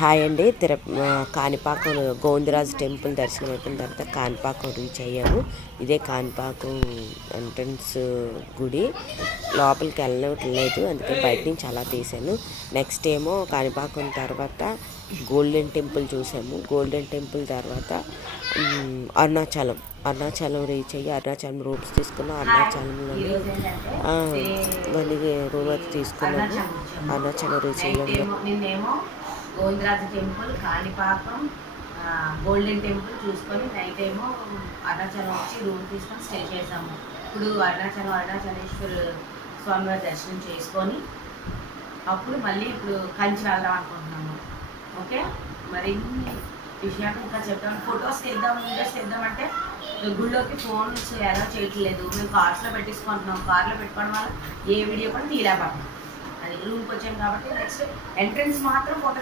Hi అండి. Kanipakam Govindaraju temple దర్శనం అయిపోయిన తర్వాత కాణిపాకం రీచ్ అయ్యాము. ఇదే కాణిపాకం ఎంట్రన్స్ గుడి. లోపలికి వెళ్ళలేదు, అందుకని బయట నుంచి అలా తీసాను. నెక్స్ట్ ఏమో కాణిపాకం తర్వాత గోల్డెన్ టెంపుల్ చూసాము. గోల్డెన్ టెంపుల్ తర్వాత అరుణాచలం రీచ్ అయ్యి అరుణాచలం రూమ్స్ తీసుకున్నాం. అరుణాచలంలోని రూమ్ అయితే తీసుకున్నాము. అరుణాచలం రీచ్ అయ్యాము. Govindaraju temple, Kanipakam, golden temple చూసుకొని నైట్ ఏమో అరుణాచలం వచ్చి రూమ్ తీసుకొని స్టే చేసాము. ఇప్పుడు అరుణాచలేశ్వర స్వామివారి దర్శనం చేసుకొని అప్పుడు మళ్ళీ ఇప్పుడు కంచి వెళ్దాం అనుకుంటున్నాము. ఓకే, మరి విషయాలు ఇంకా చెప్తాము. ఫొటోస్ తీద్దాం, వీడియోస్ తీద్దామంటే గుళ్ళోకి ఫోన్స్ ఎలా చేయట్లేదు. మేము కార్స్లో పెట్టేసుకుంటున్నాం. కార్లో పెట్టుకోవడం వల్ల ఏ వీడియో కూడా తీయలేకపోతున్నాం. అది రూమ్కి వచ్చాము కాబట్టి నెక్స్ట్ ఎంట్రన్స్ మాత్రం ఫోటో